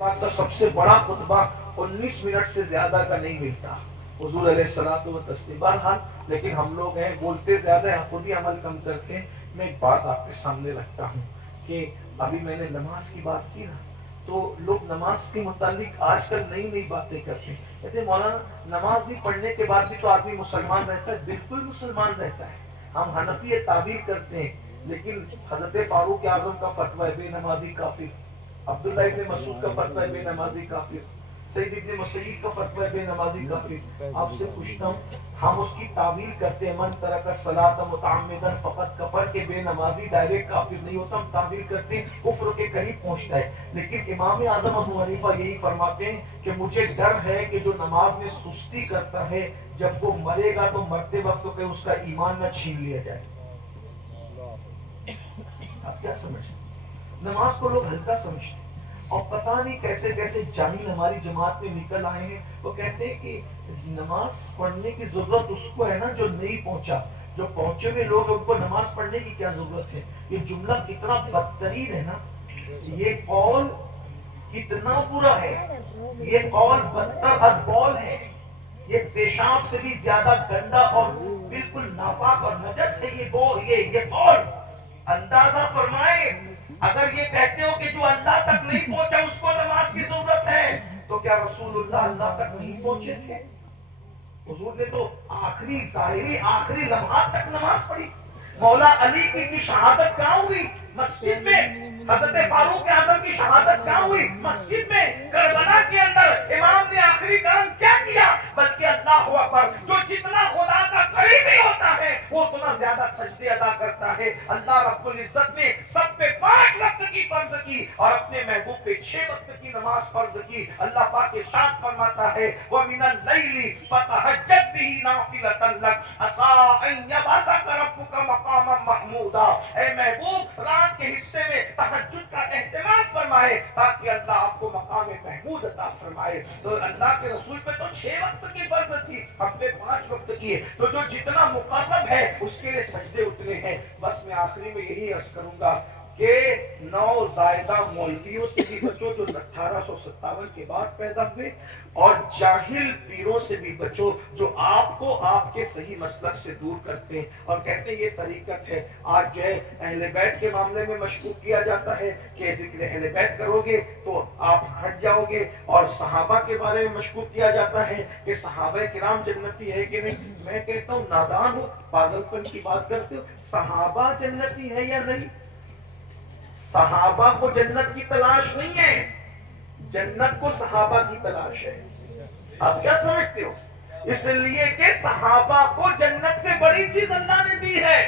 बात का सबसे बड़ा खुतबा 19 मिनट से ज्यादा का नहीं मिलता हुजूर अलैहिस्सलातु व तस्लीम। बहरहाल लेकिन हम लोग हैं बोलते ज्यादा हैं, खुद ही अमल कम करते हैं। मैं एक बात आपके सामने रखता हूँ कि अभी मैंने नमाज की बात की ना, तो लोग नमाज के मुतालिक आजकल नई नई बातें करते हैं। कहते मौलाना नमाज भी पढ़ने के बाद भी तो आदमी मुसलमान रहता है। बिल्कुल मुसलमान रहता है। हम हनफी ताबीर करते हैं, लेकिन हजरत फारूक आजम का फतवा है बेनमाजी काफिर, अब्दुल्ला इब्न मसूद का फतवा है बेनमाजी काफिर, सईद इब्न मुसय्यिब का फतवा है बेनमाजी काफिर। आपसे पूछता हूँ, हम उसकी ताबीर करते हैं मन तरक सलात मुतअम्मिदन फकत कफर के बेनमाजी डायरेक्ट काफिर नहीं होता। हम ताबीर करते हैं कुफ्र के करीब पहुंचता है। लेकिन इमाम आजम अबू हनीफा यही फरमाते हैं कि मुझे डर है कि जो नमाज में सुस्ती करता है जब वो मरेगा तो मरते वक्त तो उसका ईमान न छीन लिया जाए। आप क्या समझते? नमाज को लोग हल्का समझते हैं और पता नहीं कैसे कैसे जाहिल हमारी जमात में निकल आए हैं। वो कहते हैं कि नमाज पढ़ने की जरूरत उसको है ना जो नहीं पहुंचा। जो पहुंचे हुए लोग उनको नमाज पढ़ने की क्या जरूरत है? ये जुमला कितना बदतरीन है ना, ये कौल कितना बुरा है, ये कौल बदतर अज़बौल है, ये पेशाब से भी ज्यादा गंदा और बिल्कुल नापाक और नजस है ये कौल। अंदाजा फरमाए, अगर ये कहते हो कि जो अल्लाह तक नहीं पहुंचा उसको नमाज की जरूरत है, तो क्या रसूलुल्लाह अल्लाह तक नहीं पहुंचे थे? हुजूर ने तो आखिरी ज़ाहिरी आखिरी लम्हात तक नमाज पढ़ी। मौला अली की शहादत कहाँ हुई? मस्जिद में। हज़रत फारूक आज़म की शहादत कहाँ हुई? मस्जिद में। करबला के अंदर इमाम ने आखिरी काम क्या किया? बल्कि अल्लाहु अकबर, जो जितना खुदा का करीबी होता है वो उतना ज्यादा सजदे अदा करता है। अल्लाह रब्बुल इज्जत ने सब पे 5 वक्त की फर्ज की और अपने महबूब पे 6 वक्त की नमाज फर्ज की। अल्लाह पाक इरशाद फरमाता है व मिनल लैली फतहज्जद बिही नाफिलतन लक असा अन यबअसक रब्बुका मकामम महमूदा। ए महबूब, रात के हिस्से में तहज्जुद का एहतिमाम फरमाए ताकि अल्लाह आपको मकाम महमूद अता फरमाए। तो अल्लाह के रसूल पे तो 6 वक्त की फर्ज थी, अपने 5 वक्त की है। तो जो जितना मुकर्रब है उसके लिए सजदे उतने हैं। बस मैं आखिरी में यही अर्ज करूंगा कि नौज़ायदा मौलवियों से भी बचो जो 1857 के बाद पैदा हुए, और जाहिल पीरों से भी बचो जो आपको आपके सही मसलक से दूर करते हैं और कहते हैं ये तरीकत है। आज जो है अहले बैत के मामले में मशकूक किया जाता है कि जिक्र अहले बैत करोगे तो आप हट जाओगे, और सहाबा के बारे में मशकूक किया जाता है कि सहाबा किराम जन्नती है कि नहीं। मैं कहता हूँ नादान हो, पागलपन की बात करते हो। सहाबा जन्नती है या नहीं? सहाबा को जन्नत की तलाश नहीं है, जन्नत को सहाबा की तलाश है। आप क्या समझते हो? इसलिए कि सहाबा को जन्नत से बड़ी चीज अल्लाह ने दी है।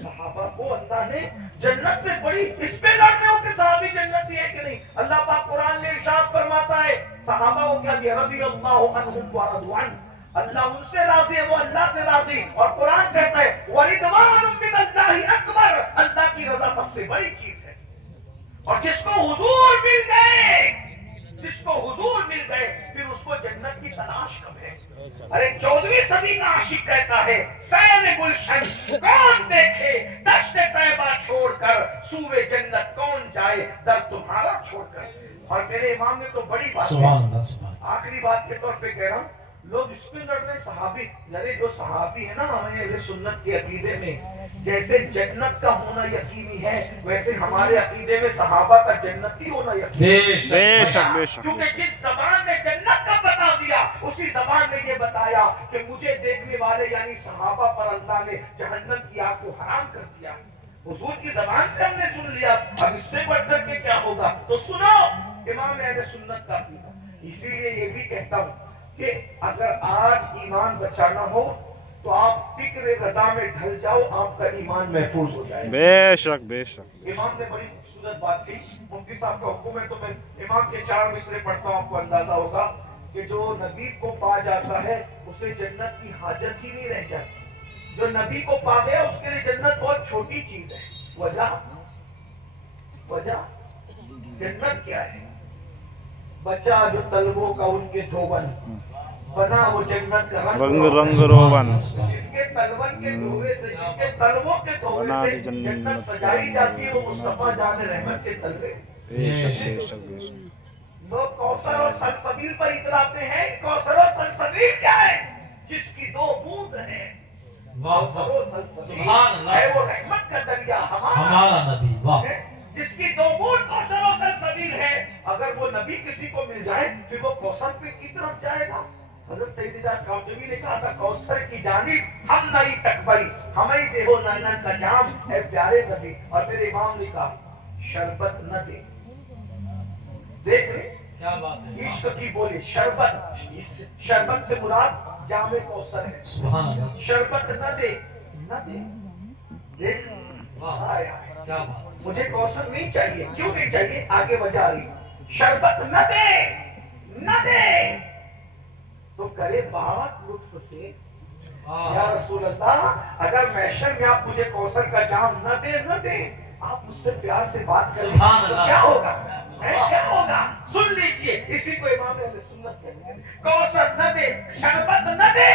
सहाबा को अल्लाह ने जन्नत से बड़ी, इस पे लड़ते हो कि सहाबी जन्नती है कि नहीं। अल्लाह पाक कुरान में इरशाद फरमाता है सहाबा को क्या दिया? रज़ियल्लाहु अन्हुम व रज़वान, अल्लाह उनसे राजी है, वो अल्लाह से राजी। और कुरान कहता है वरिदवानुम मिनल्लाहि अकबर, अल्लाह की रजा सबसे बड़ी चीज है। और जिसको हुजूर मिल गए, जिसको हुजूर मिल गए, फिर उसको जन्नत की तलाश कब है? अरे 14वीं सदी का आशिक कहता है सैर गुलशन कौन देखे, दश्त तैबा छोड़कर सूवे जन्नत कौन जाए, दर तुम्हारा छोड़कर। और मेरे इमाम ने तो बड़ी बात है, आखिरी बात के तौर पे कह रहा हूँ, लोग इस पे लड़ रहे सहाबी लड़े। जो सहाबी है ना हमारे अहले सुन्नत के अकीदे में जैसे जन्नत का होना यकीनी है, वैसे हमारे अकीदे में सहाबा का जन्नती होना यकीनी है। बेशक। क्योंकि जिस जबान ने जन्नत का बता दिया उसी जबान ने ये बताया कि मुझे देखने वाले यानी सहाबा पर अल्लाह ने जहन्नम की आग को हराम कर दिया। हुजूर की जबान से हमने सुन लिया, अब इससे बढ़कर के क्या होगा? तो सुनो इमाम अहले सुन्नत का अकीदा। इसीलिए ये भी कहता हूँ कि अगर आज ईमान बचाना हो तो आप फिक्र रजा में ढल जाओ, आपका ईमान महफूज हो जाए। बेशक बेशक। इमाम ने बड़ी खूबसूरत बात की, मुफ्ती साहब का हुक्म है तो मैं इमाम के 4 मिसरे पढ़ता हूँ, आपको अंदाजा होगा कि जो नबी को पा जाता है उसे जन्नत की हाजत ही नहीं रह जाती। जो नबी को पा गया उसके लिए जन्नत बहुत छोटी चीज है। वजह जन्नत क्या है? बचा जो तलबों का उनके धोबन, बना वो जन्नत का रंग रोबन। जिसके तलवन के धोबे से, जिसके तलवों के धोबे से जन्नत सजाई जाती है वो मुस्तफा जान रहमत के तलवे। लोग कौसर और सलसबील पर इतलाते हैं। कौसर और सलसबील क्या है? जिसकी 2 बूंद है। कौसर और सलसबील है वो रहमत का दरिया हमारा नबी। वाह। जिसकी 2 बूंद कौसर और सलसबील है, अगर वो नबी किसी को मिल जाए फिर वो कौसर पे की तरफ जाएगा। हजरत सैयदना काउतबी ने कहा था, कौसर की जानिब हम नहीं तकबई, हमें देहो नैनन का जाम है प्यारे नबी। और मेरे इमाम ने कहा, शरबत न दे। देख ले क्या बात है, इश्क की बोली शरबत। इस शरबत से मुराद जामे कौसर है। सुभान अल्लाह। शरबत न दे, न दे। देख क्या बात, मुझे कौसर नहीं चाहिए। क्यों नहीं चाहिए? आगे वजह आ रही। शरबत न दे, न दे तो करे बात लुत्फ से। या रसूल अल्लाह, अगर महशर में आप मुझे कौसर का जाम न दे, आप मुझसे प्यार से बात करें तो क्या होगा? क्या होगा? सुन लीजिए, इसी को इमाम अहले सुन्नत कहते हैं। कौसर न दे, शरबत न दे,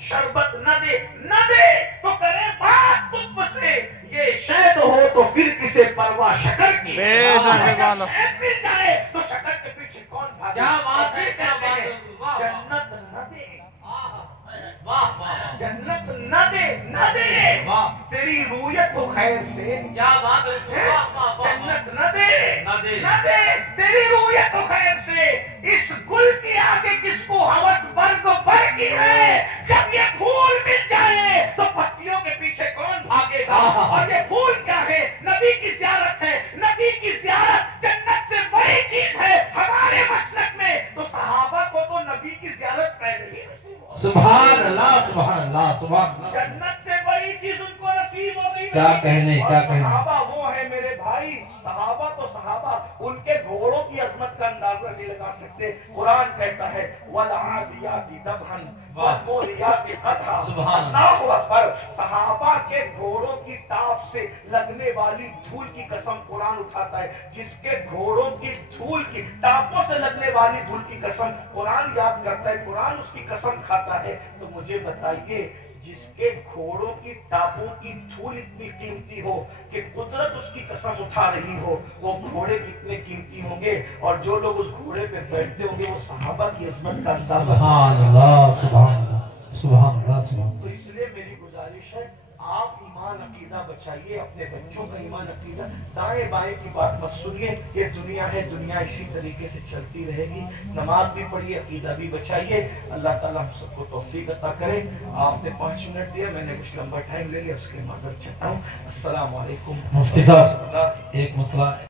शरबत न दे तो करे बात लुत्फ से। ये शहद हो तो फिर किसे परवाह शक्कर की। शहद मिल जाए तो शक्कर के पीछे कौन भागे? क्या बात है, क्या बात है। जन्नत न दे, जन्नत न दे तेरी रूयत हो खैर से। क्या बात है। जन्नत न दे तेरी रूयत हो खैर से। इस गुल के आगे किसको हवस बर्ग भर की है। जब ये फूल मिल जाए तो पत्तियों के पीछे कौन भागेगा? और ये फूल क्या है? नबी की ज़ियारत है। नबी की ज़ियारत जन्नत से बड़ी चीज है। हमारे मसलक में तो सहाबा को तो नबी की ज़ियारत पहले ही नसीब। सुभान अल्लाह, सुभान अल्लाह, सुभान अल्लाह। जन्नत से बड़ी चीज उनको नसीब हो गई। क्या कहने, क्या कहने। सहाबा वो है मेरे भाई, सहाबा तो सहाबा, उनके घोड़ों की अजमत का अंदाजा नहीं लगा सकते। कुरान कहता है वल आदियाति दबहन वल मोरियाति क़दहा। अल्लाहु अकबर। सहाबा के घोड़ों की टाप से लगने वाली धूल की कसम कुरान उठाता है। जिसके घोड़ों की धूल की टापों से लगने वाली धूल की कसम कुरान याद करता है, कुरान उसकी कसम खाता है। तो मुझे बताइए, जिसके घोड़ों की टापों की धूल इतनी कीमती हो कि कुदरत उसकी कसम उठा रही हो, वो घोड़े कितने कीमती होंगे। और जो लोग उस घोड़े पे बैठते होंगे वो सहाबा की इज्जत का अंदाजा। सुभान अल्लाह, सुभान अल्लाह, सुभान अल्लाह, सुभान। तो इसलिए मेरी गुजारिश है, आप ईमान अकीदा बचाइए, अपने बच्चों का ईमान अकीदा। दाएं बाएं की बात मत सुनिए। ये दुनिया है, दुनिया इसी तरीके से चलती रहेगी। नमाज भी पढ़िए, अकीदा भी बचाइए। अल्लाह ताला हम सबको तौफीक अता करे। आपने 5 मिनट दिया, मैंने कुछ लंबा टाइम ले लिया, उसके माजरत चाहता हूँ। अस्सलाम वालेकुम। मुफ्ती साहब, एक मसला